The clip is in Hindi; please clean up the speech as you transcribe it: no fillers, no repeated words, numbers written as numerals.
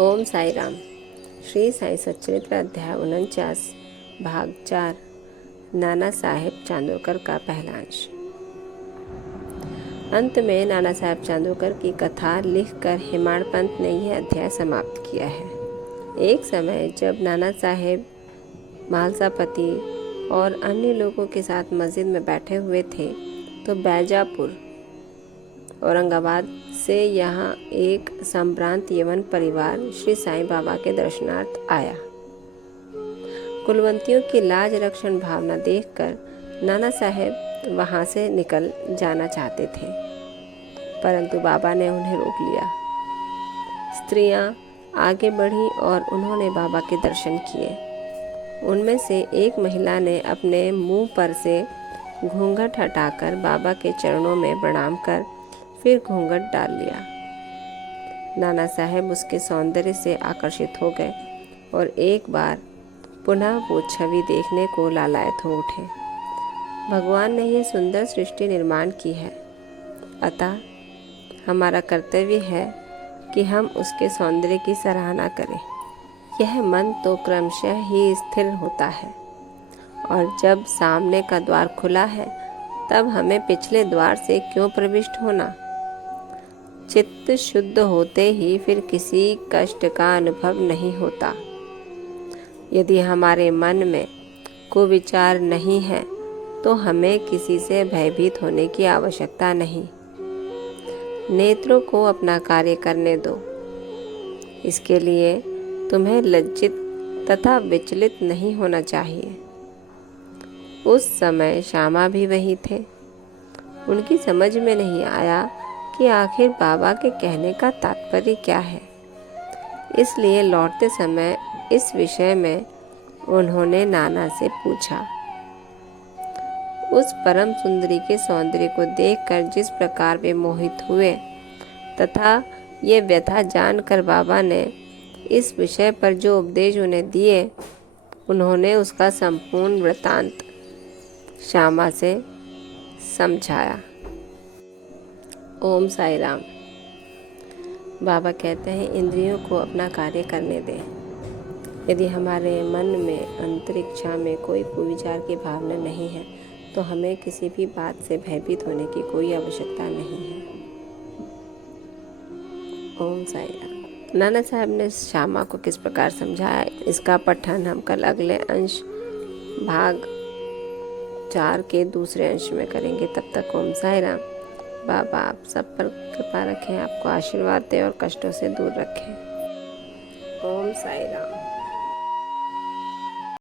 ओम साई राम। श्री साई सच्चरित्र अध्याय 49 भाग 4 नाना साहेब चांदोरकर का पहला अंश। अंत में नाना साहेब चांदोरकर की कथा लिखकर हेमाड़ पंत ने यह अध्याय समाप्त किया है। एक समय जब नाना साहेब मालसापति और अन्य लोगों के साथ मस्जिद में बैठे हुए थे तो बैजापुर औरंगाबाद से यहाँ एक संभ्रांत यवन परिवार श्री साईं बाबा के दर्शनार्थ आया। कुलवंतियों की लाज रक्षण भावना देखकर नाना साहेब वहाँ से निकल जाना चाहते थे, परंतु बाबा ने उन्हें रोक लिया। स्त्रियां आगे बढ़ी और उन्होंने बाबा के दर्शन किए। उनमें से एक महिला ने अपने मुंह पर से घूंघट हटाकर बाबा के चरणों में प्रणाम कर फिर घूंघट डाल लिया। नाना साहेब उसके सौंदर्य से आकर्षित हो गए और एक बार पुनः वो छवि देखने को लालायत हो उठे। भगवान ने यह सुंदर सृष्टि निर्माण की है, अतः हमारा कर्तव्य है कि हम उसके सौंदर्य की सराहना करें। यह मन तो क्रमशः ही स्थिर होता है, और जब सामने का द्वार खुला है तब हमें पिछले द्वार से क्यों प्रविष्ट होना। चित्त शुद्ध होते ही फिर किसी कष्ट का अनुभव नहीं होता। यदि हमारे मन में कुविचार नहीं है तो हमें किसी से भयभीत होने की आवश्यकता नहीं। नेत्रों को अपना कार्य करने दो। इसके लिए तुम्हें लज्जित तथा विचलित नहीं होना चाहिए। उस समय श्यामा भी वही थे। उनकी समझ में नहीं आया कि आखिर बाबा के कहने का तात्पर्य क्या है, इसलिए लौटते समय इस विषय में उन्होंने नाना से पूछा। उस परम सुंदरी के सौंदर्य को देखकर जिस प्रकार वे मोहित हुए तथा ये व्यथा जानकर बाबा ने इस विषय पर जो उपदेश उन्हें दिए, उन्होंने उसका संपूर्ण वृतांत श्यामा से समझाया। ओम साई राम। बाबा कहते हैं, इंद्रियों को अपना कार्य करने दें। यदि हमारे मन में अंतरिक्षा में कोई कुविचार की भावना नहीं है तो हमें किसी भी बात से भयभीत होने की कोई आवश्यकता नहीं है। ओम साई राम। नाना साहब ने श्यामा को किस प्रकार समझाया, इसका पठन हम कल अगले अंश भाग 4 के दूसरे अंश में करेंगे। तब तक ओम साई राम। बाबा आप सब पर कृपा रखें, आपको आशीर्वाद दें और कष्टों से दूर रखें। ओम साई राम।